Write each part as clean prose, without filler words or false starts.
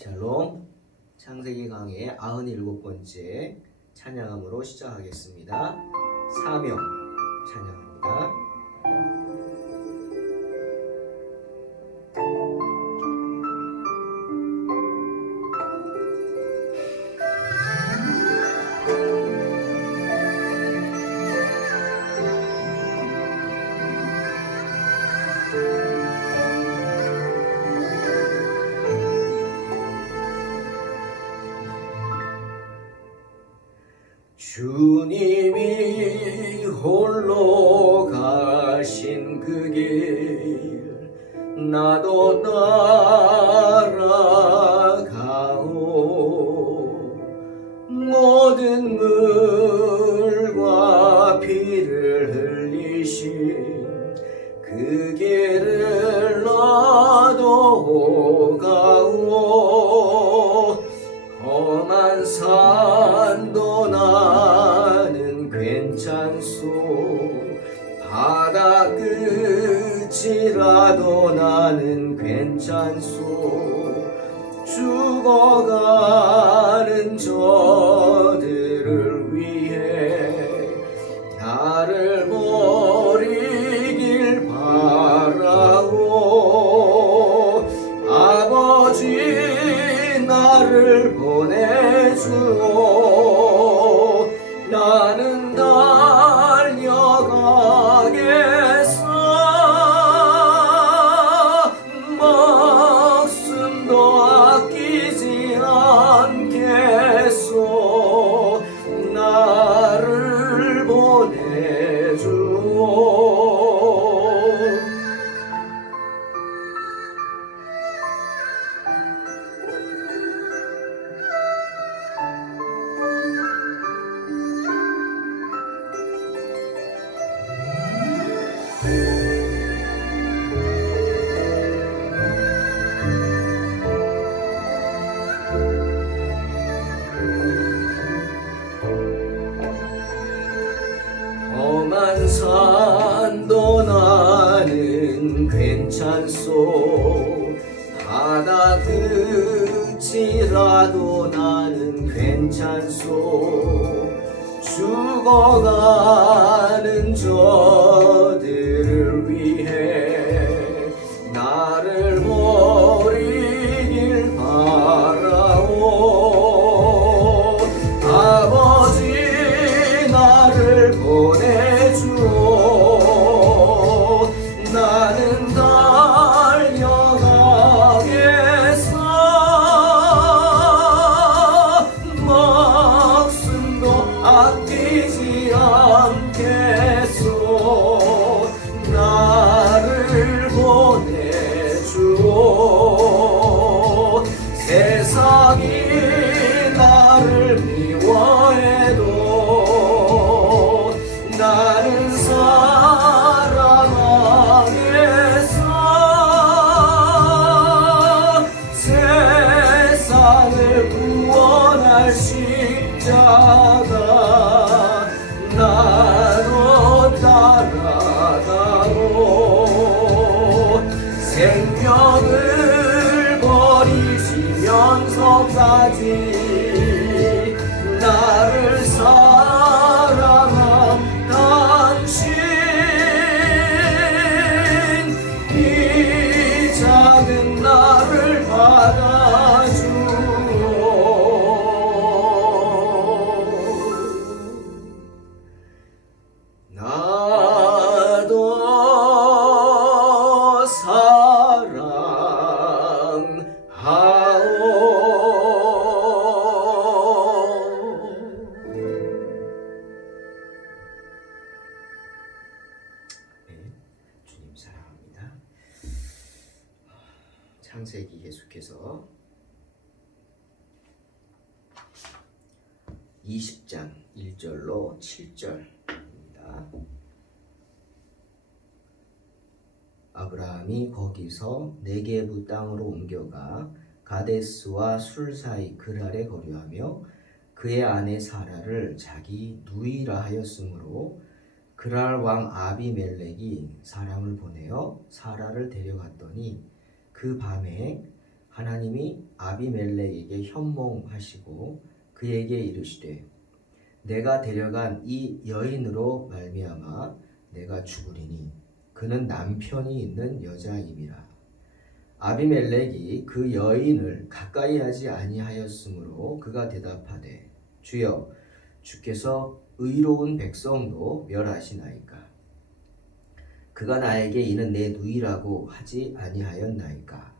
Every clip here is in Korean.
샬롬. 창세기 강의 97번째 찬양함으로 시작하겠습니다. 사명 찬양합니다. 주님이 홀로 가신 그 길 나도 따라가오. 모든 물과 피를 흘리신 그 길을 나도 가오. 험한 산도 나는 괜찮소. 바다 끝이라도 나는 괜찮소. 죽어가는 저들을 위해 나를 버리길 바라오. 아버지 나를 보내주오. 나는 달려가겠어. 목숨도 아끼지 않겠소. 나를 보내주오. 험한 산도 나는 괜찮소. 바다 끝이라도 나는 괜찮소. 죽어가는 저들을 위해 나를 버리길 바라오. 아버지 나를 보내주오. 나는 달려가겠어. 목숨도 아끼지 않겠소. 나를 보내주오. 세상이 나를 미워해도 나는 사랑하겠어. 세상을 구원할 십자가 나도 따라가오. 생명을 버리시면서까지 나를 사랑한 당신, 이 작은 나를 받아주오. 나도 사랑하오. 네, 주님 사랑합니다. 창세기 계속해서 20장 1절로 7절입니다. 아브라함이 거기서 네게부 땅으로 옮겨가 가데스와 술 사이 그랄에 거류하며 그의 아내 사라를 자기 누이라 하였으므로 그랄 왕 아비멜렉이 사람을 보내어 사라를 데려갔더니 그 밤에 하나님이 아비멜렉에게 현몽하시고 그에게 이르시되 내가 데려간 이 여인으로 말미암아 내가 죽으리니 그는 남편이 있는 여자임이라. 아비멜렉이 그 여인을 가까이 하지 아니하였으므로 그가 대답하되 주여 주께서 의로운 백성도 멸하시나이까. 그가 나에게 이는 내 누이라고 하지 아니하였나이까.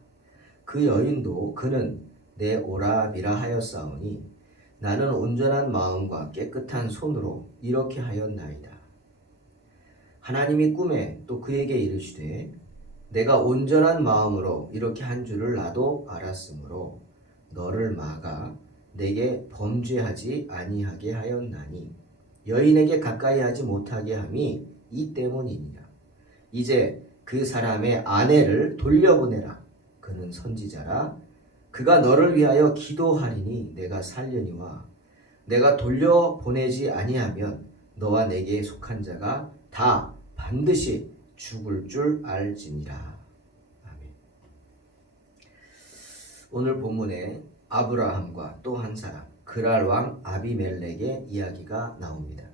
그 여인도 그는 내 오라비라 하였사오니 나는 온전한 마음과 깨끗한 손으로 이렇게 하였나이다. 하나님이 꿈에 또 그에게 이르시되 내가 온전한 마음으로 이렇게 한 줄을 나도 알았으므로 너를 막아 내게 범죄하지 아니하게 하였나니 여인에게 가까이 하지 못하게 함이 이 때문이니라. 이제 그 사람의 아내를 돌려보내라. 그는 선지자라. 그가 너를 위하여 기도하리니 내가 살려니와 내가 돌려보내지 아니하면 너와 내게 속한 자가 다 반드시 죽을 줄 알지니라. 아멘. 오늘 본문에 아브라함과 또 한 사람 그랄 왕 아비멜렉의 이야기가 나옵니다.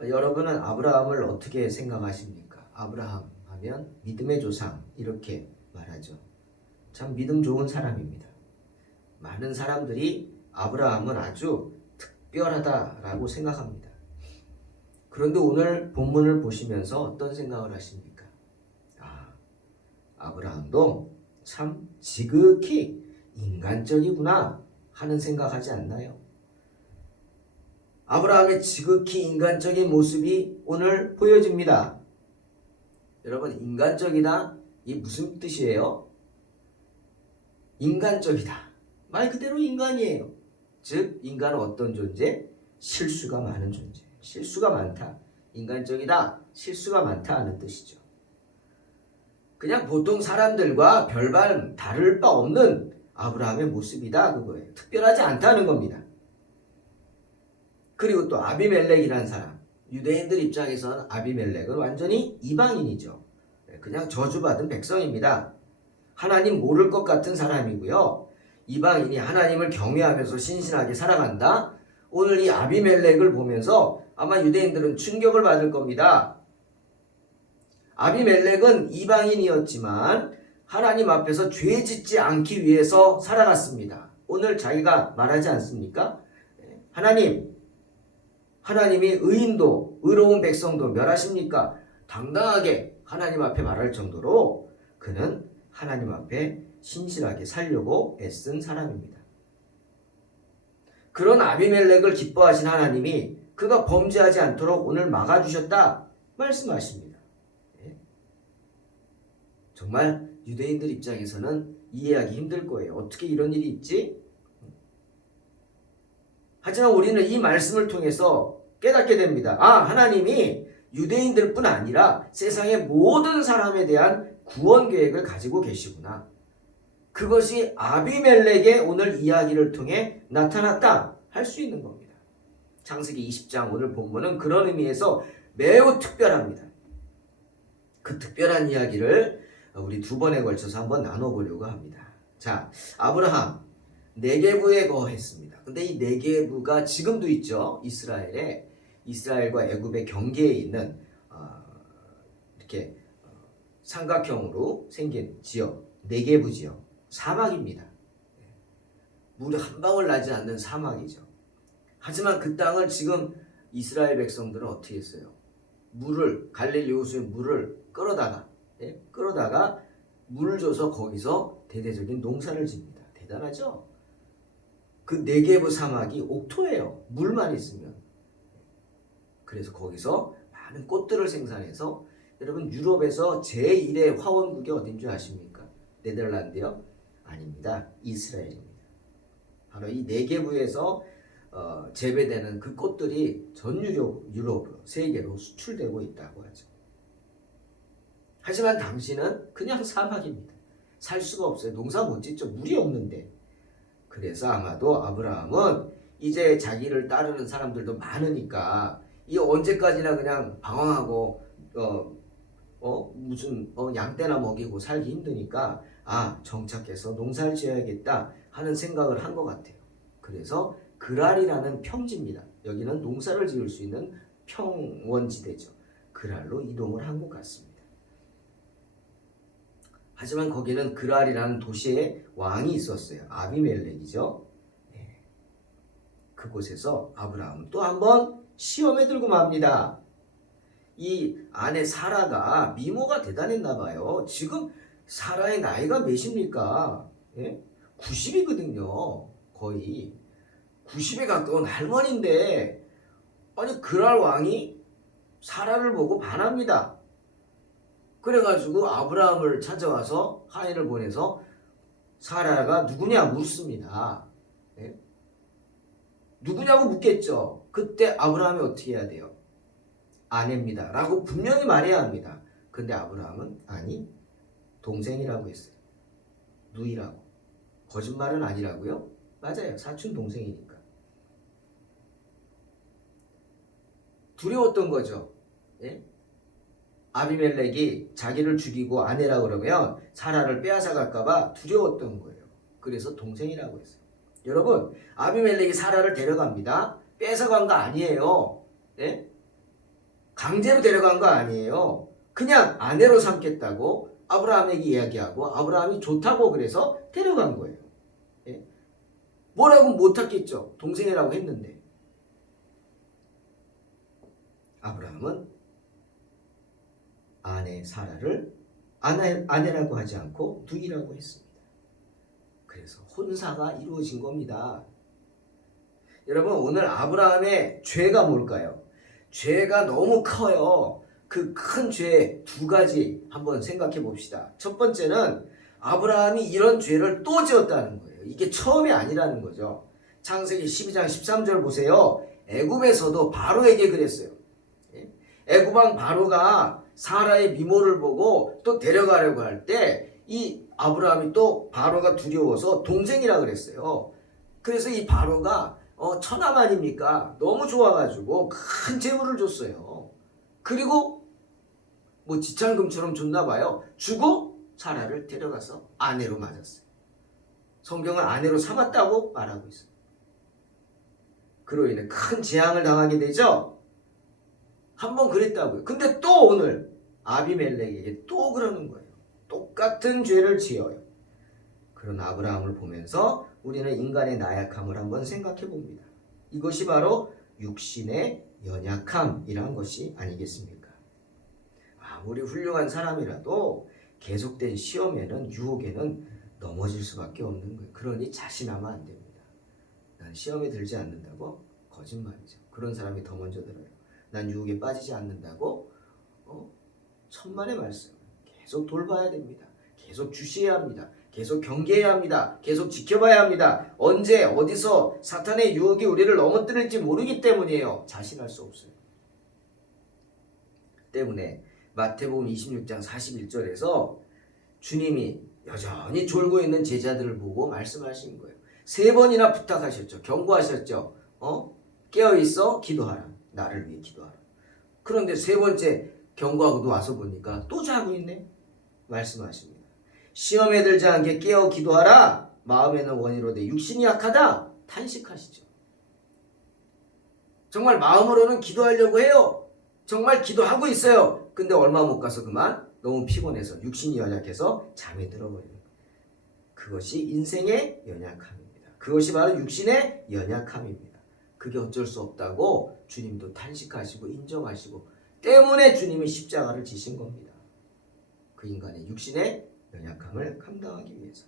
여러분은 아브라함을 어떻게 생각하십니까? 아브라함 하면 믿음의 조상 이렇게 말하죠. 참 믿음 좋은 사람입니다. 많은 사람들이 아브라함은 아주 특별하다라고 생각합니다. 그런데 오늘 본문을 보시면서 어떤 생각을 하십니까? 아브라함도 참 지극히 인간적이구나 하는 생각하지 않나요? 아브라함의 지극히 인간적인 모습이 오늘 보여집니다. 여러분, 인간적이다? 이게 무슨 뜻이에요? 인간적이다. 말 그대로 인간이에요. 즉, 인간은 어떤 존재? 실수가 많은 존재. 실수가 많다. 인간적이다. 실수가 많다 하는 뜻이죠. 그냥 보통 사람들과 별반 다를 바 없는 아브라함의 모습이다 그거예요. 특별하지 않다는 겁니다. 그리고 또 아비멜렉이라는 사람, 유대인들 입장에서는 아비멜렉은 완전히 이방인이죠. 그냥 저주받은 백성입니다. 하나님 모를 것 같은 사람이고요. 이방인이 하나님을 경외하면서 신실하게 살아간다. 오늘 이 아비멜렉을 보면서 아마 유대인들은 충격을 받을 겁니다. 아비멜렉은 이방인이었지만 하나님 앞에서 죄 짓지 않기 위해서 살아갔습니다. 오늘 자기가 말하지 않습니까? 하나님이 의인도 의로운 백성도 멸하십니까? 당당하게 하나님 앞에 말할 정도로 그는 하나님 앞에 신실하게 살려고 애쓴 사람입니다. 그런 아비멜렉을 기뻐하신 하나님이 그가 범죄하지 않도록 오늘 막아주셨다 말씀하십니다. 정말 유대인들 입장에서는 이해하기 힘들 거예요. 어떻게 이런 일이 있지? 하지만 우리는 이 말씀을 통해서 깨닫게 됩니다. 하나님이 유대인들뿐 아니라 세상의 모든 사람에 대한 구원 계획을 가지고 계시구나. 그것이 아비멜렉의 오늘 이야기를 통해 나타났다 할 수 있는 겁니다. 창세기 20장 오늘 본문은 그런 의미에서 매우 특별합니다. 그 특별한 이야기를 우리 두 번에 걸쳐서 한번 나눠보려고 합니다. 자, 아브라함 네게부에 거했습니다. 근데 이 네게부가 지금도 있죠. 이스라엘과 애굽의 경계에 있는 이렇게 삼각형으로 생긴 지역, 네게부 지역, 사막입니다. 물이 한 방울 나지 않는 사막이죠. 하지만 그 땅을 지금 이스라엘 백성들은 어떻게 했어요? 갈릴리 호수의 물을 끌어다가 물을 줘서 거기서 대대적인 농사를 짓니다. 대단하죠? 그 네게부 사막이 옥토예요. 물만 있으면. 그래서 거기서 많은 꽃들을 생산해서 여러분 유럽에서 제1의 화원국이 어딘 줄 아십니까? 네덜란드요? 아닙니다. 이스라엘입니다. 바로 이 네게부에서 재배되는 그 꽃들이 전 유럽으로 세계로 수출되고 있다고 하죠. 하지만 당신은 그냥 사막입니다. 살 수가 없어요. 농사 못 짓죠. 물이 없는데. 그래서 아마도 아브라함은 이제 자기를 따르는 사람들도 많으니까 이 언제까지나 그냥 방황하고 무슨 양떼나 먹이고 살기 힘드니까 정착해서 농사를 지어야겠다 하는 생각을 한 것 같아요. 그래서 그랄이라는 평지입니다. 여기는 농사를 지을 수 있는 평원지대죠. 그랄로 이동을 한 것 같습니다. 하지만 거기는 그랄이라는 도시에 왕이 있었어요. 아비멜렉이죠. 그곳에서 아브라함은 또 한번 시험에 들고 맙니다. 이 아내 사라가 미모가 대단했나 봐요. 지금 사라의 나이가 몇입니까? 90이거든요. 거의 90에 가까운 할머니인데 아니 그랄 왕이 사라를 보고 반합니다. 그래가지고 아브라함을 찾아와서 하인을 보내서 사라가 누구냐 묻습니다. 누구냐고 묻겠죠. 그때 아브라함이 어떻게 해야 돼요? 아내입니다 라고 분명히 말해야 합니다. 근데 아브라함은 아니 동생이라고 했어요. 누이라고. 거짓말은 아니라고요? 맞아요. 사촌 동생이니까. 두려웠던 거죠. 아비멜렉이 자기를 죽이고 아내라 그러면 사라를 빼앗아 갈까봐 두려웠던 거예요. 그래서 동생이라고 했어요. 여러분, 아비멜렉이 사라를 데려갑니다. 뺏어간 거 아니에요. 강제로 데려간 거 아니에요. 그냥 아내로 삼겠다고 아브라함에게 이야기하고 아브라함이 좋다고 그래서 데려간 거예요. 뭐라고 못하겠죠. 동생이라고 했는데. 아브라함은 아내 사라를 아내라고 하지 않고 누이라고 했습니다. 그래서 혼사가 이루어진 겁니다. 여러분, 오늘 아브라함의 죄가 뭘까요? 죄가 너무 커요. 그 큰 죄 두 가지 한번 생각해 봅시다. 첫 번째는 아브라함이 이런 죄를 또 지었다는 거예요. 이게 처음이 아니라는 거죠. 창세기 12장 13절 보세요. 애굽에서도 바로에게 그랬어요. 애굽왕 바로가 사라의 미모를 보고 또 데려가려고 할 때 이 아브라함이 또 바로가 두려워서 동생이라 그랬어요. 그래서 이 바로가 처남 아닙니까? 너무 좋아가지고 큰 재물을 줬어요. 그리고 뭐 지창금처럼 줬나 봐요. 주고 사라를 데려가서 아내로 맞았어요. 성경은 아내로 삼았다고 말하고 있어요. 그로 인해 큰 재앙을 당하게 되죠. 한번 그랬다고요. 근데 또 오늘 아비멜렉에게 또 그러는 거예요. 똑같은 죄를 지어요. 그런 아브라함을 보면서 우리는 인간의 나약함을 한번 생각해 봅니다. 이것이 바로 육신의 연약함이라는 것이 아니겠습니까? 아무리 훌륭한 사람이라도 계속된 시험에는 유혹에는 넘어질 수밖에 없는 거예요. 그러니 자신하면 안 됩니다. 난 시험에 들지 않는다고? 거짓말이죠. 그런 사람이 더 먼저 들어요. 난 유혹에 빠지지 않는다고? 천만의 말씀. 계속 돌봐야 됩니다. 계속 주시해야 합니다. 계속 경계해야 합니다. 계속 지켜봐야 합니다. 언제 어디서 사탄의 유혹이 우리를 넘어뜨릴지 모르기 때문이에요. 자신할 수 없어요. 때문에 마태복음 26장 41절에서 주님이 여전히 졸고 있는 제자들을 보고 말씀하신 거예요. 3번이나 부탁하셨죠. 경고하셨죠. 깨어있어 기도하라. 나를 위해 기도하라. 그런데 3번째 경고하고도 와서 보니까 또 자고 있네. 말씀하십니다. 시험에 들지 않게 깨어 기도하라. 마음에는 원이로되 육신이 약하다. 탄식하시죠. 정말 마음으로는 기도하려고 해요. 정말 기도하고 있어요. 근데 얼마 못 가서 그만 너무 피곤해서 육신이 연약해서 잠에 들어버리는 거예요. 그것이 인생의 연약함입니다. 그것이 바로 육신의 연약함입니다. 그게 어쩔 수 없다고 주님도 탄식하시고 인정하시고 때문에 주님이 십자가를 지신 겁니다. 그 인간의 육신의 연약함을 감당하기 위해서.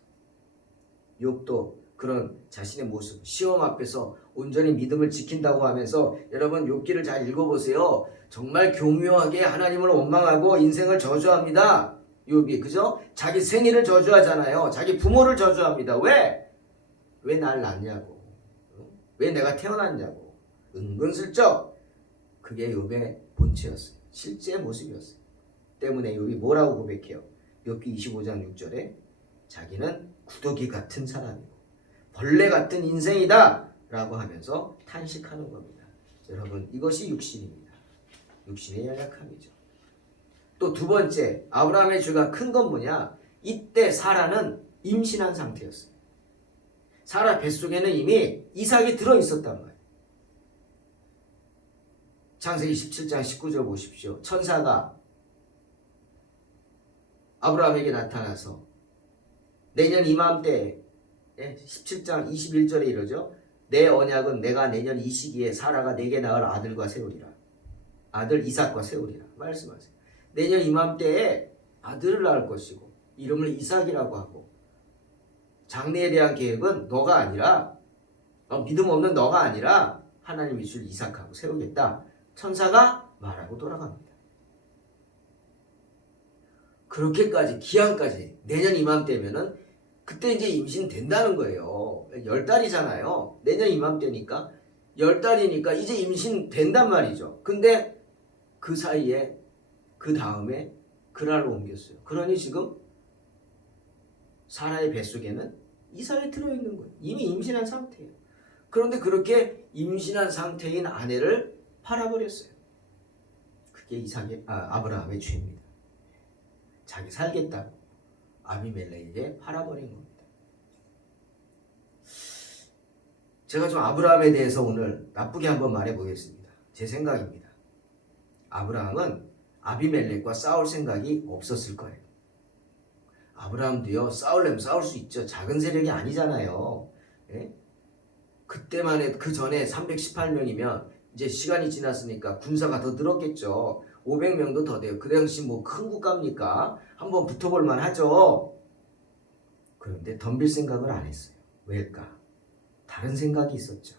욥도 그런 자신의 모습, 시험 앞에서 온전히 믿음을 지킨다고 하면서 여러분 욥기를 잘 읽어보세요. 정말 교묘하게 하나님을 원망하고 인생을 저주합니다. 욥이 그죠? 자기 생일을 저주하잖아요. 자기 부모를 저주합니다. 왜? 왜 날 낳냐고. 왜 내가 태어났냐고. 은근슬쩍 그게 욥의 본체였어요. 실제 모습이었어요. 때문에 욥이 뭐라고 고백해요? 욥기 25장 6절에 자기는 구더기 같은 사람이고 벌레 같은 인생이다 라고 하면서 탄식하는 겁니다. 여러분 이것이 육신입니다. 육신의 연약함이죠. 또 두 번째, 아브라함의 죄가 큰 건 뭐냐? 이때 사라는 임신한 상태였어요. 사라 뱃속에는 이미 이삭이 들어있었단 말이에요. 창세기 17장 19절 보십시오. 천사가 아브라함에게 나타나서 내년 이맘때 17장 21절에 이러죠. 내 언약은 내가 내년 이 시기에 사라가 내게 낳을 아들과 세우리라. 아들 이삭과 세우리라 말씀하세요. 내년 이맘때에 아들을 낳을 것이고 이름을 이삭이라고 하고 장래에 대한 계획은 너가 아니라 믿음 없는 너가 아니라 하나님이 줄 이삭하고 세우겠다. 천사가 말하고 돌아갑니다. 그렇게까지 기한까지 내년 이맘때면은 그때 이제 임신된다는 거예요. 10달이잖아요. 내년 이맘때니까 10달이니까 이제 임신된단 말이죠. 근데 그 사이에 그 다음에 그날로 옮겼어요. 그러니 지금 사라의 뱃속에는 이삭이 들어있는 거예요. 이미 임신한 상태예요. 그런데 그렇게 임신한 상태인 아내를 팔아버렸어요. 그게 아브라함의 죄입니다. 자기 살겠다고 아비멜렉에게 팔아버린 겁니다. 제가 좀 아브라함에 대해서 오늘 나쁘게 한번 말해보겠습니다. 제 생각입니다. 아브라함은 아비멜렉과 싸울 생각이 없었을 거예요. 아브라함도요, 싸우려면 싸울 수 있죠. 작은 세력이 아니잖아요. 예? 그 전에 318명이면 이제 시간이 지났으니까 군사가 더 늘었겠죠. 500명도 더 돼요. 그 당시 뭐 큰 국가입니까? 한번 붙어볼 만하죠. 그런데 덤빌 생각을 안 했어요. 왜일까? 다른 생각이 있었죠.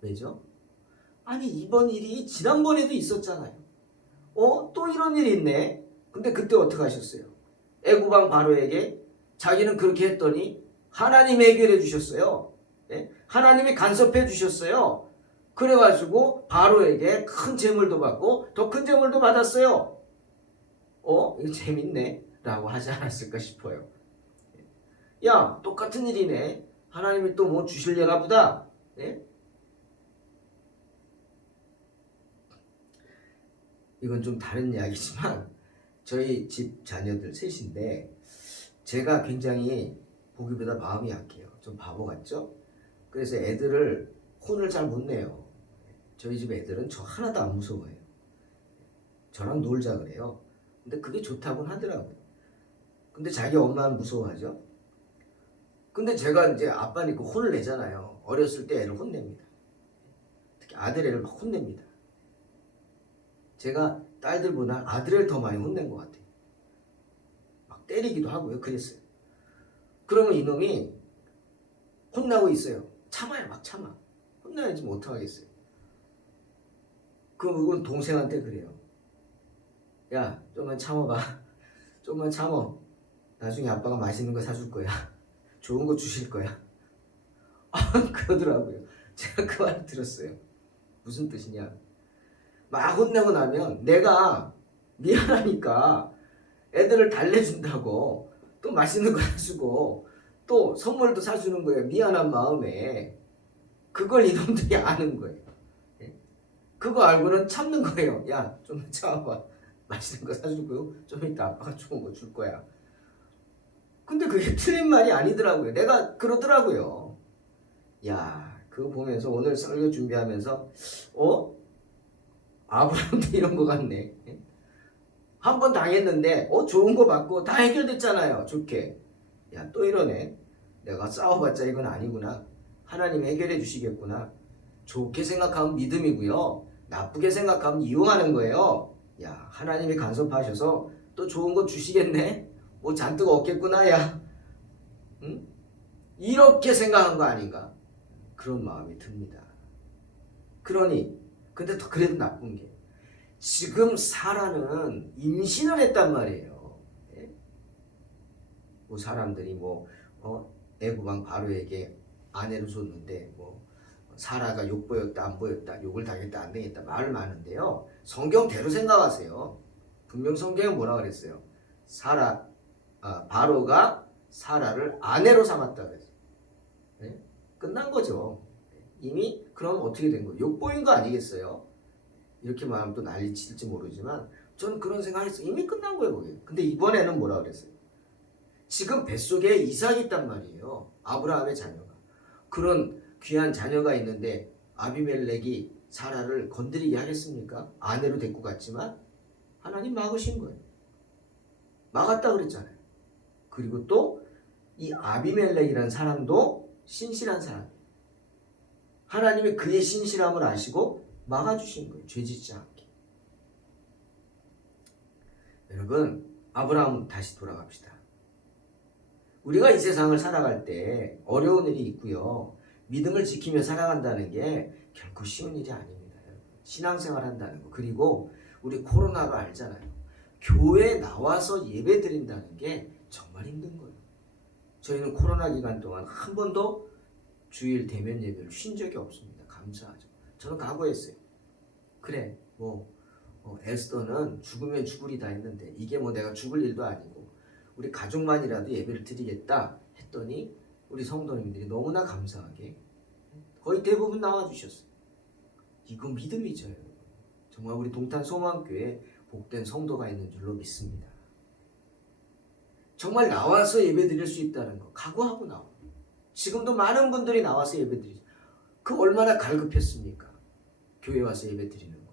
왜죠? 아니 이번 일이 지난번에도 있었잖아요. 또 이런 일이 있네. 근데 그때 어떻게 하셨어요? 애굽왕 바로에게 자기는 그렇게 했더니 하나님이 해결해 주셨어요. 네? 하나님이 간섭해 주셨어요. 그래가지고 바로에게 큰 재물도 받고 더 큰 재물도 받았어요. 이거 재밌네 라고 하지 않았을까 싶어요. 야, 똑같은 일이네. 하나님이 또 뭐 주실려나 보다. 네? 이건 좀 다른 이야기지만 저희 집 자녀들 셋인데 제가 굉장히 보기보다 마음이 약해요. 좀 바보 같죠? 그래서 애들을 혼을 잘 못 내요. 저희 집 애들은 저 하나도 안 무서워해요. 저랑 놀자 그래요. 근데 그게 좋다고는 하더라고요. 근데 자기 엄마는 무서워하죠. 근데 제가 이제 아빠니까 혼을 내잖아요. 어렸을 때 애를 혼냅니다. 특히 아들 애를 막 혼냅니다. 제가 딸들보다 아들을 더 많이 혼낸 것 같아요. 막 때리기도 하고요. 그랬어요. 그러면 이놈이 혼나고 있어요. 참아요. 막 참아. 혼나야지 뭐 어떡하겠어요. 그건 동생한테 그래요. 야, 좀만 참아봐. 좀만 참어. 나중에 아빠가 맛있는 거 사줄 거야. 좋은 거 주실 거야. 그러더라고요. 제가 그 말을 들었어요. 무슨 뜻이냐. 막 혼내고 나면 내가 미안하니까 애들을 달래준다고 또 맛있는 거 사주고 또 선물도 사주는 거예요. 미안한 마음에. 그걸 이놈들이 아는 거예요. 그거 알고는 참는 거예요. 야, 좀 참아봐. 맛있는 거 사주고요. 좀 이따 아빠가 좋은 거 줄 거야. 근데 그게 틀린 말이 아니더라고요. 내가 그러더라고요. 야, 그거 보면서 오늘 설교 준비하면서 아브라함도 이런 거 같네. 한 번 당했는데 좋은 거 받고 다 해결됐잖아요. 좋게. 야, 또 이러네. 내가 싸워봤자 이건 아니구나. 하나님이 해결해 주시겠구나. 좋게 생각하면 믿음이고요. 나쁘게 생각하면 이용하는 거예요. 야, 하나님이 간섭하셔서 또 좋은 거 주시겠네. 뭐 잔뜩 얻겠구나. 야, 응? 이렇게 생각한 거 아닌가? 그런 마음이 듭니다. 그러니 근데 또 그래도 나쁜 게 지금 사라는 임신을 했단 말이에요. 예? 뭐 사람들이 애굽왕 바로에게 아내를 줬는데 사라가 욕보였다 안 보였다 욕을 당했다 안 당했다 말을 많은데요. 성경대로 생각하세요. 분명 성경에 뭐라 그랬어요? 바로가 사라를 아내로 삼았다 그랬어요. 네? 끝난 거죠. 이미 그럼 어떻게 된 거예요? 욕보인 거 아니겠어요? 이렇게 말하면 또 난리 칠지 모르지만 저는 그런 생각했어요. 이미 끝난 거예요, 거기. 근데 이번에는 뭐라 그랬어요? 지금 뱃속에 이삭이 있단 말이에요. 아브라함의 자녀가. 그런 귀한 자녀가 있는데 아비멜렉이 사라를 건드리게 하겠습니까? 아내로 데리고 갔지만 하나님 막으신 거예요. 막았다 그랬잖아요. 그리고 또 이 아비멜렉이라는 사람도 신실한 사람이에요. 하나님이 그의 신실함을 아시고 막아주신 거예요. 죄짓지 않게. 여러분, 아브라함 다시 돌아갑시다. 우리가 이 세상을 살아갈 때 어려운 일이 있고요. 믿음을 지키며 살아간다는 게 결코 쉬운 일이 아닙니다. 신앙생활 한다는 거. 그리고 우리 코로나가 알잖아요. 교회에 나와서 예배 드린다는 게 정말 힘든 거예요. 저희는 코로나 기간 동안 한 번도 주일 대면 예배를 쉰 적이 없습니다. 감사하죠. 저는 각오했어요. 그래, 에스더는 죽으면 죽으리다 했는데 이게 내가 죽을 일도 아니고 우리 가족만이라도 예배를 드리겠다 했더니 우리 성도님들이 너무나 감사하게 거의 대부분 나와주셨어요. 이거 믿음이죠, 여러분. 정말 우리 동탄 소망교회에 복된 성도가 있는 줄로 믿습니다. 정말 나와서 예배 드릴 수 있다는 거 각오하고 나와요. 지금도 많은 분들이 나와서 예배 드리죠. 그 얼마나 갈급했습니까? 교회 와서 예배 드리는 거.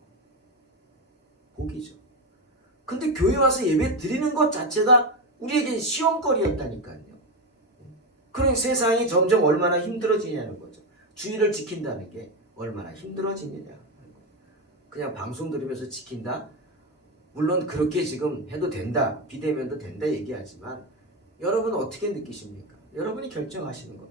복이죠. 근데 교회 와서 예배 드리는 것 자체가 우리에겐 시험거리였다니까요. 그러니 세상이 점점 얼마나 힘들어지냐는 거죠. 주의를 지킨다는 게 얼마나 힘들어지느냐. 그냥 방송 들으면서 지킨다? 물론 그렇게 지금 해도 된다. 비대면도 된다 얘기하지만 여러분 어떻게 느끼십니까? 여러분이 결정하시는 겁니다.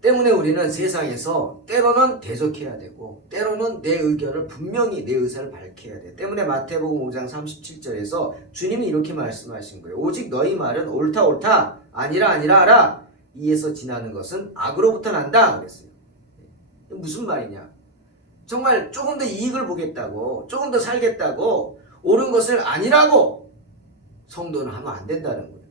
때문에 우리는 세상에서 때로는 대적해야 되고 때로는 내 의견을 분명히 내 의사를 밝혀야 돼. 때문에 마태복음 5장 37절에서 주님이 이렇게 말씀하신 거예요. 오직 너희 말은 옳다 옳다 아니라 아니라 하라. 이에서 지나는 것은 악으로부터 난다 그랬어요. 무슨 말이냐? 정말 조금 더 이익을 보겠다고 조금 더 살겠다고 옳은 것을 아니라고 성도는 하면 안 된다는 거예요.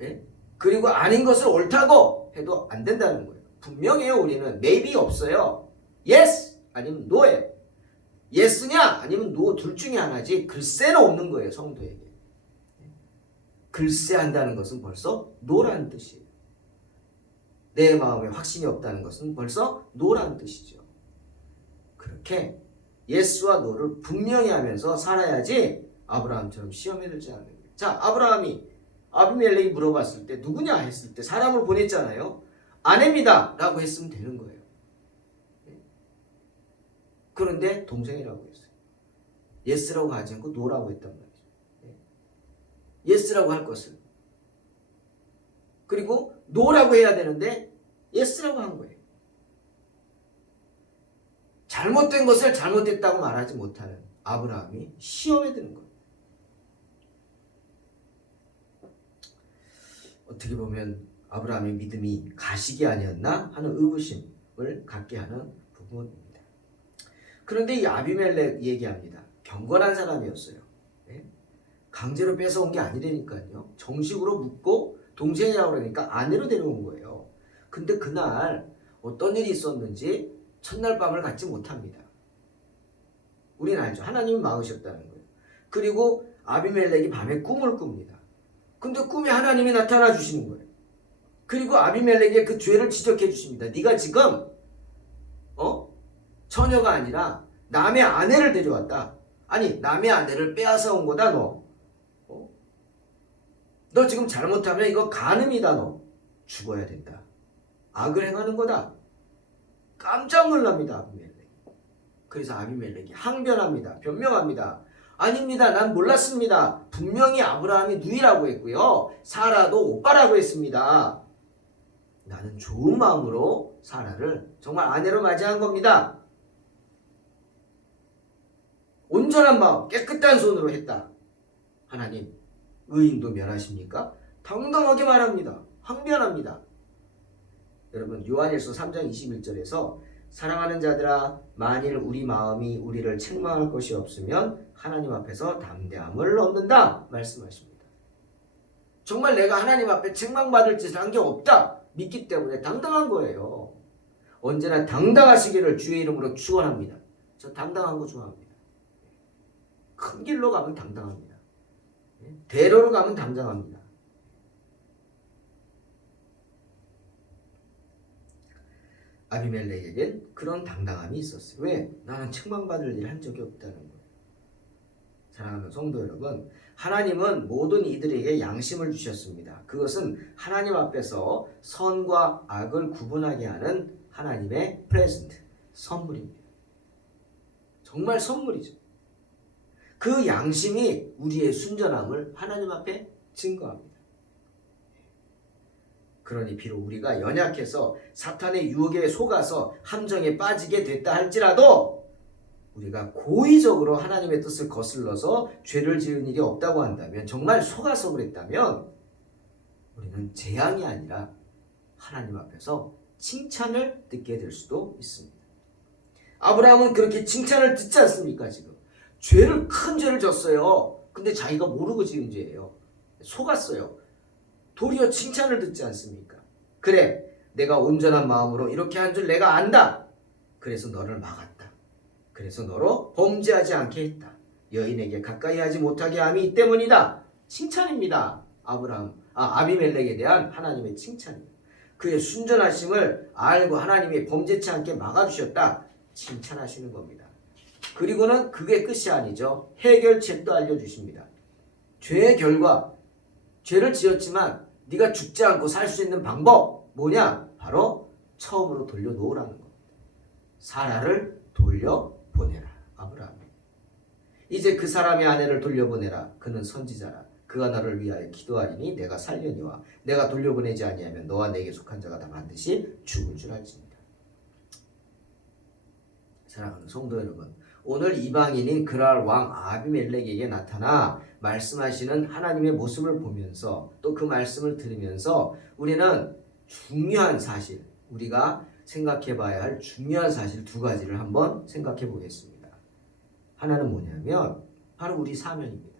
예? 그리고 아닌 것을 옳다고 해도 안 된다는 거예요. 분명해요. 우리는 maybe 없어요. yes 아니면 no예요. yes냐 아니면 no 둘 중에 하나지 글쎄는 없는 거예요. 성도에게. 글쎄 한다는 것은 벌써 no라는 뜻이에요. 내 마음에 확신이 없다는 것은 벌써 no라는 뜻이죠. 그렇게 yes와 no를 분명히 하면서 살아야지 아브라함처럼 시험에 들지 않는 거예요. 자, 아브라함이 아비멜렉이 물어봤을 때 누구냐 했을 때 사람을 보냈잖아요. 아내입니다 라고 했으면 되는 거예요. 그런데 동생이라고 했어요. 예스라고 하지 않고 노라고 했단 말이죠. 예스라고 할 것을. 그리고 노라고 해야 되는데 예스라고 한 거예요. 잘못된 것을 잘못됐다고 말하지 못하는 아브라함이 시험에 드는 거예요. 어떻게 보면 아브라함의 믿음이 가식이 아니었나 하는 의구심을 갖게 하는 부분입니다. 그런데 이 아비멜렉 얘기합니다. 경건한 사람이었어요. 네? 강제로 뺏어온 게 아니라니까요. 정식으로 묻고 동생이라고 그러니까 아내로 데려온 거예요. 근데 그날 어떤 일이 있었는지 첫날 밤을 갖지 못합니다. 우리는 알죠. 하나님이 막으셨다는 거예요. 그리고 아비멜렉이 밤에 꿈을 꿉니다. 근데 꿈에 하나님이 나타나 주시는 거예요. 그리고 아비멜렉의 그 죄를 지적해 주십니다. 네가 지금 처녀가 아니라 남의 아내를 데려왔다. 아니 남의 아내를 빼앗아 온 거다 너. 너 지금 잘못하면 이거 간음이다 너. 죽어야 된다. 악을 행하는 거다. 깜짝 놀랍니다. 아비멜렉. 그래서 아비멜렉이 항변합니다. 변명합니다. 아닙니다. 난 몰랐습니다. 분명히 아브라함이 누이라고 했고요. 사라도 오빠라고 했습니다. 나는 좋은 마음으로 사라를 정말 아내로 맞이한 겁니다. 온전한 마음, 깨끗한 손으로 했다. 하나님, 의인도 멸하십니까? 당당하게 말합니다. 항변합니다. 여러분, 요한일서 3장 21절에서 사랑하는 자들아 만일 우리 마음이 우리를 책망할 것이 없으면 하나님 앞에서 담대함을 얻는다 말씀하십니다. 정말 내가 하나님 앞에 책망받을 짓을 한 게 없다 믿기 때문에 당당한 거예요. 언제나 당당하시기를 주의 이름으로 축원합니다. 저 당당한 거 좋아합니다. 큰 길로 가면 당당합니다. 대로로 가면 당당합니다. 아비멜렉에겐 그런 당당함이 있었어요. 왜? 나는 책망받을 일 한 적이 없다는 거예요. 사랑하는 성도 여러분, 하나님은 모든 이들에게 양심을 주셨습니다. 그것은 하나님 앞에서 선과 악을 구분하게 하는 하나님의 프레젠트, 선물입니다. 정말 선물이죠. 그 양심이 우리의 순전함을 하나님 앞에 증거합니다. 그러니 비록 우리가 연약해서 사탄의 유혹에 속아서 함정에 빠지게 됐다 할지라도 우리가 고의적으로 하나님의 뜻을 거슬러서 죄를 지은 일이 없다고 한다면, 정말 속아서 그랬다면 우리는 재앙이 아니라 하나님 앞에서 칭찬을 듣게 될 수도 있습니다. 아브라함은 그렇게 칭찬을 듣지 않습니까? 지금 큰 죄를 졌어요. 근데 자기가 모르고 지은 죄예요. 속았어요. 도리어 칭찬을 듣지 않습니까? 그래, 내가 온전한 마음으로 이렇게 한 줄 내가 안다. 그래서 너를 막았다. 그래서 너로 범죄하지 않게 했다. 여인에게 가까이 하지 못하게 함이 이 때문이다. 칭찬입니다. 아비멜렉에 대한 하나님의 칭찬입니다. 그의 순전하심을 알고 하나님이 범죄치 않게 막아주셨다. 칭찬하시는 겁니다. 그리고는 그게 끝이 아니죠. 해결책도 알려주십니다. 죄의 결과, 죄를 지었지만 네가 죽지 않고 살 수 있는 방법 뭐냐? 바로 처음으로 돌려놓으라는 겁니다. 사라를 돌려보내라. 아브라함, 이제 그 사람의 아내를 돌려보내라. 그는 선지자라. 그가 나를 위하여 기도하리니 내가 살려니와 내가 돌려보내지 아니하면 너와 내게 속한 자가 다 반드시 죽을 줄 알지니라. 사랑하는 성도 여러분, 오늘 이방인인 그랄 왕 아비멜렉에게 나타나 말씀하시는 하나님의 모습을 보면서 또 그 말씀을 들으면서 우리는 중요한 사실, 우리가 생각해 봐야 할 중요한 사실 두 가지를 한번 생각해 보겠습니다. 하나는 뭐냐면 바로 우리 사명입니다.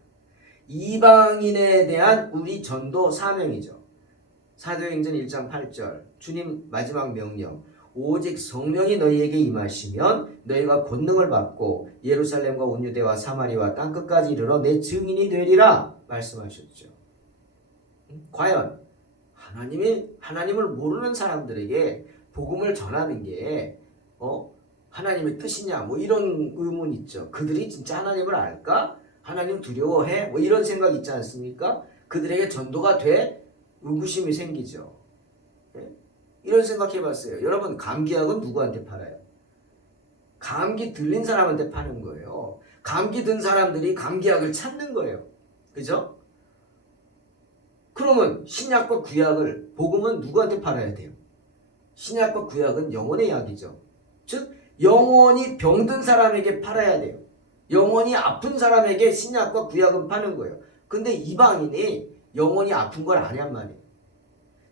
이방인에 대한 우리 전도 사명이죠. 사도행전 1장 8절 주님 마지막 명령, 오직 성령이 너희에게 임하시면 너희가 권능을 받고 예루살렘과 온 유대와 사마리와 땅끝까지 이르러 내 증인이 되리라 말씀하셨죠. 과연 하나님을 모르는 사람들에게 복음을 전하는 게 하나님의 뜻이냐, 이런 의문 있죠. 그들이 진짜 하나님을 알까? 하나님 두려워해? 이런 생각 있지 않습니까? 그들에게 전도가 돼? 의구심이 생기죠. 이런 생각 해봤어요. 여러분, 감기약은 누구한테 팔아요? 감기 들린 사람한테 파는 거예요. 감기 든 사람들이 감기약을 찾는 거예요. 그죠? 그러면 신약과 구약을, 복음은 누구한테 팔아야 돼요? 신약과 구약은 영혼의 약이죠. 즉 영원히 병든 사람에게 팔아야 돼요. 영원히 아픈 사람에게 신약과 구약은 파는 거예요. 근데 이방인이 영원히 아픈 걸 아냔 말이에요.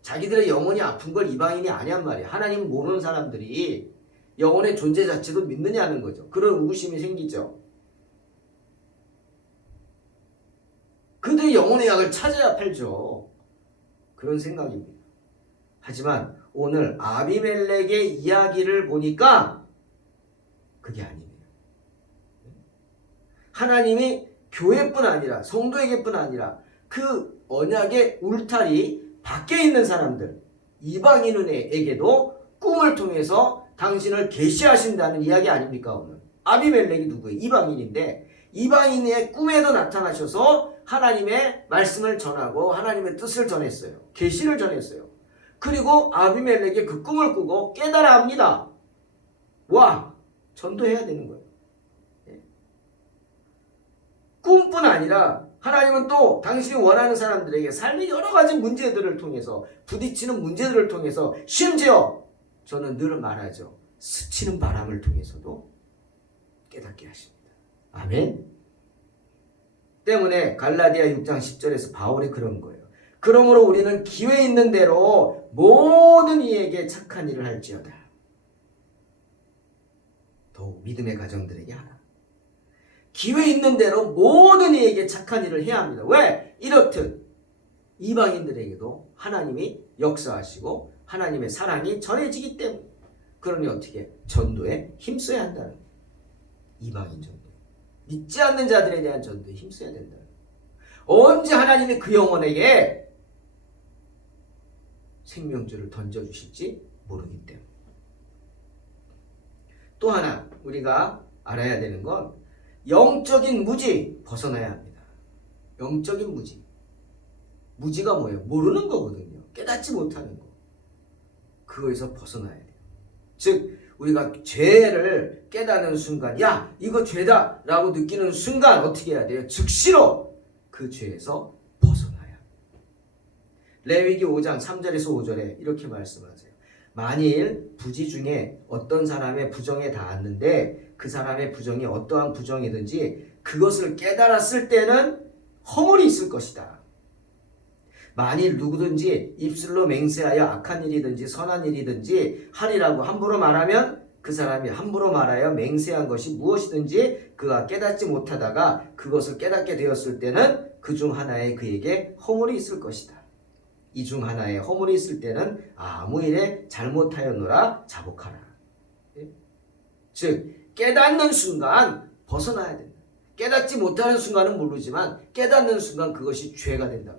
자기들의 영혼이 아픈 걸 이방인이 아냔 말이에요. 하나님 모르는 사람들이 영혼의 존재 자체도 믿느냐는 거죠. 그런 의구심이 생기죠. 그들이 영혼의 약을 찾아야 팔죠. 그런 생각입니다. 하지만 오늘 아비멜렉의 이야기를 보니까 그게 아니네요. 하나님이 교회뿐 아니라 성도에게뿐 아니라 그 언약의 울타리 밖에 있는 사람들, 이방인에게도 꿈을 통해서 당신을 계시하신다는 이야기 아닙니까? 오늘 아비멜렉이 누구예요? 이방인인데 이방인의 꿈에도 나타나셔서 하나님의 말씀을 전하고 하나님의 뜻을 전했어요. 계시를 전했어요. 그리고 아비멜렉이 그 꿈을 꾸고 깨달아 합니다. 와, 전도해야 되는 거예요. 꿈뿐 아니라 하나님은 또 당신이 원하는 사람들에게 삶의 여러 가지 문제들을 통해서, 부딪히는 문제들을 통해서, 심지어 저는 늘 말하죠. 스치는 바람을 통해서도 깨닫게 하십니다. 아멘. 때문에 갈라디아 6장 10절에서 바울이 그런 거예요. 그러므로 우리는 기회 있는 대로 모든 이에게 착한 일을 할지어다. 더욱 믿음의 가정들에게 하라. 기회 있는 대로 모든 이에게 착한 일을 해야 합니다. 왜? 이렇듯 이방인들에게도 하나님이 역사하시고 하나님의 사랑이 전해지기 때문에. 그러니 어떻게? 전도에 힘써야 한다는 거예요. 이방인 전도, 믿지 않는 자들에 대한 전도에 힘써야 된다. 언제 하나님이 그 영혼에게 생명줄을 던져주실지 모르기 때문에. 또 하나 우리가 알아야 되는 건 영적인 무지 벗어나야 합니다. 영적인 무지. 무지가 뭐예요? 모르는 거거든요. 깨닫지 못하는 거. 그거에서 벗어나야 돼요. 즉 우리가 죄를 깨닫는 순간, 야 이거 죄다 라고 느끼는 순간 어떻게 해야 돼요? 즉시로 그 죄에서 벗어나야 합니다. 레위기 5장 3절에서 5절에 이렇게 말씀하세요. 만일 부지 중에 어떤 사람의 부정에 닿았는데 그 사람의 부정이 어떠한 부정이든지 그것을 깨달았을 때는 허물이 있을 것이다. 만일 누구든지 입술로 맹세하여 악한 일이든지 선한 일이든지 하리라고 함부로 말하면 그 사람이 함부로 말하여 맹세한 것이 무엇이든지 그가 깨닫지 못하다가 그것을 깨닫게 되었을 때는 그 중 하나에 그에게 허물이 있을 것이다. 이 중 하나에 허물이 있을 때는 아무 일에 잘못하였노라 자복하라. 즉 깨닫는 순간 벗어나야 된다. 깨닫지 못하는 순간은 모르지만 깨닫는 순간 그것이 죄가 된다.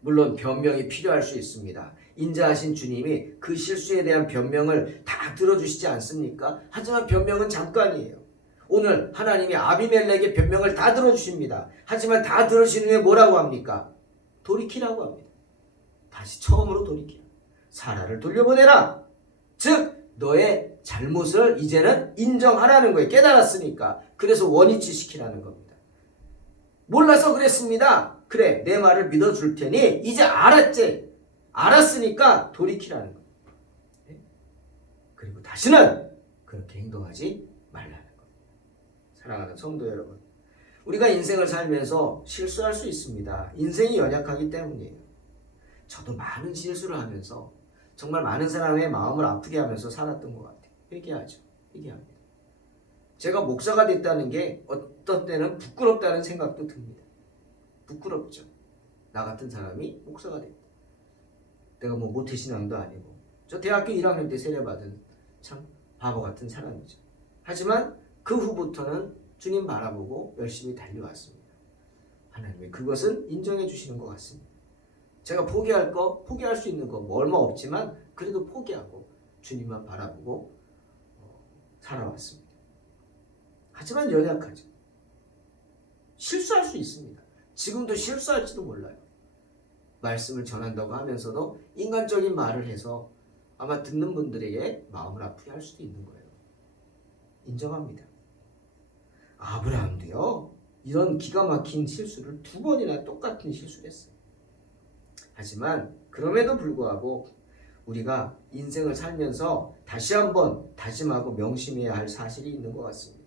물론 변명이 필요할 수 있습니다. 인자하신 주님이 그 실수에 대한 변명을 다 들어주시지 않습니까? 하지만 변명은 잠깐이에요. 오늘 하나님이 아비멜렉의 변명을 다 들어주십니다. 하지만 다 들으신 후에 뭐라고 합니까? 돌이키라고 합니다. 다시 처음으로 돌이키라. 사라를 돌려보내라. 즉 너의 잘못을 이제는 인정하라는 거예요. 깨달았으니까. 그래서 원위치 시키라는 겁니다. 몰라서 그랬습니다. 그래 내 말을 믿어줄 테니 이제 알았지. 알았으니까 돌이키라는 거예요. 그리고 다시는 그렇게 행동하지 말라는 겁니다. 사랑하는 성도 여러분, 우리가 인생을 살면서 실수할 수 있습니다. 인생이 연약하기 때문이에요. 저도 많은 실수를 하면서 정말 많은 사람의 마음을 아프게 하면서 살았던 것 같아요. 회개하죠. 회개합니다. 제가 목사가 됐다는 게 어떤 때는 부끄럽다는 생각도 듭니다. 부끄럽죠. 나 같은 사람이 목사가 됐다. 내가 뭐 모태신앙도 아니고 저 대학교 1학년 때 세례받은 참 바보 같은 사람이죠. 하지만 그 후부터는 주님 바라보고 열심히 달려왔습니다. 하나님이 그것은 인정해 주시는 것 같습니다. 제가 포기할 거, 포기할 수 있는 거 뭐 얼마 없지만 그래도 포기하고 주님만 바라보고 살아왔습니다. 하지만 연약하죠. 실수할 수 있습니다. 지금도 실수할지도 몰라요. 말씀을 전한다고 하면서도 인간적인 말을 해서 아마 듣는 분들에게 마음을 아프게 할 수도 있는 거예요. 인정합니다. 아브라함도요. 이런 기가 막힌 실수를 2번이나 똑같은 실수를 했어요. 하지만 그럼에도 불구하고 우리가 인생을 살면서 다시 한번 다짐하고 명심해야 할 사실이 있는 것 같습니다.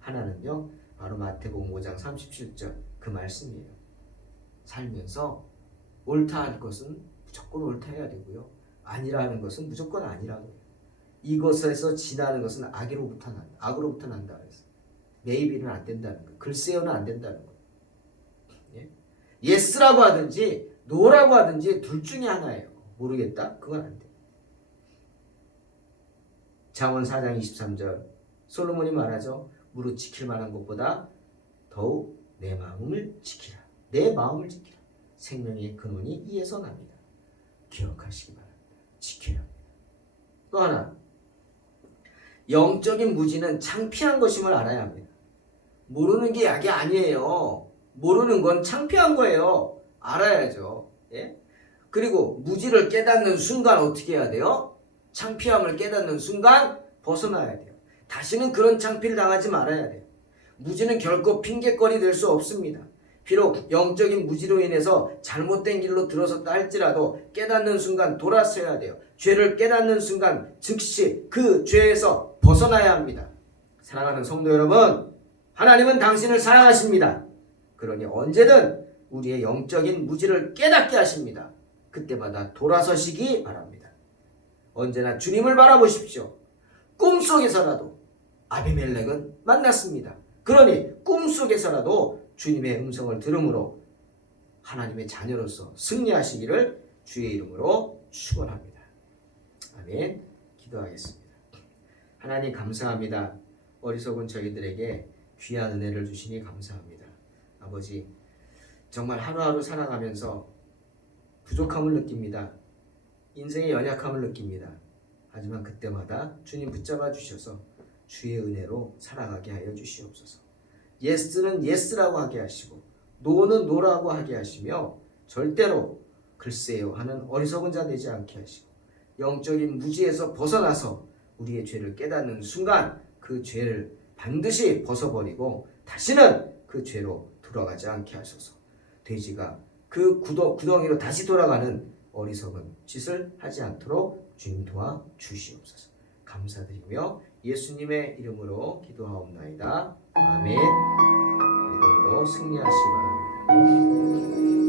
하나는요. 바로 마태복음 5장 37절 그 말씀이에요. 살면서 옳다 할 것은 무조건 옳다 해야 되고요. 아니라 하는 것은 무조건 아니라고 해요. 이것에서 지나는 것은 악으로부터 난다 그래서 메이비는 안 된다는 거예요. 글쎄요는 안 된다는 거예요. 예? 예스라고 하든지 노라고 하든지 둘 중에 하나예요. 모르겠다? 그건 안 돼. 잠언 4장 23절 솔로몬이 말하죠. 무릇 지킬 만한 것보다 더욱 내 마음을 지키라. 내 마음을 지키라. 생명의 근원이 이에서 납니다. 기억하시기 바랍니다. 지켜야 합니다. 또 하나, 영적인 무지는 창피한 것임을 알아야 합니다. 모르는 게 약이 아니에요. 모르는 건 창피한 거예요. 알아야죠. 예? 그리고 무지를 깨닫는 순간 어떻게 해야 돼요? 창피함을 깨닫는 순간 벗어나야 돼요. 다시는 그런 창피를 당하지 말아야 돼요. 무지는 결코 핑계거리 될 수 없습니다. 비록 영적인 무지로 인해서 잘못된 길로 들어섰다 할지라도 깨닫는 순간 돌아서야 돼요. 죄를 깨닫는 순간 즉시 그 죄에서 벗어나야 합니다. 사랑하는 성도 여러분, 하나님은 당신을 사랑하십니다. 그러니 언제든 우리의 영적인 무지를 깨닫게 하십니다. 그때마다 돌아서시기 바랍니다. 언제나 주님을 바라보십시오. 꿈속에서라도 아비멜렉은 만났습니다. 그러니 꿈속에서라도 주님의 음성을 들음으로 하나님의 자녀로서 승리하시기를 주의 이름으로 축원합니다. 아멘. 기도하겠습니다. 하나님 감사합니다. 어리석은 저희들에게 귀한 은혜를 주시니 감사합니다. 아버지, 정말 하루하루 살아가면서 부족함을 느낍니다. 인생의 연약함을 느낍니다. 하지만 그때마다 주님 붙잡아 주셔서 주의 은혜로 살아가게 하여 주시옵소서. 예스는 예스라고 하게 하시고 노는 노라고 하게 하시며 절대로 글쎄요 하는 어리석은 자 되지 않게 하시고 영적인 무지에서 벗어나서 우리의 죄를 깨닫는 순간 그 죄를 반드시 벗어버리고 다시는 그 죄로 돌아가지 않게 하소서. 돼지가 그 구덩이로 다시 돌아가는 어리석은 짓을 하지 않도록 주님 도와 주시옵소서. 감사드리며 예수님의 이름으로 기도하옵나이다. 아멘. 믿음으로 승리하시기 바랍니다.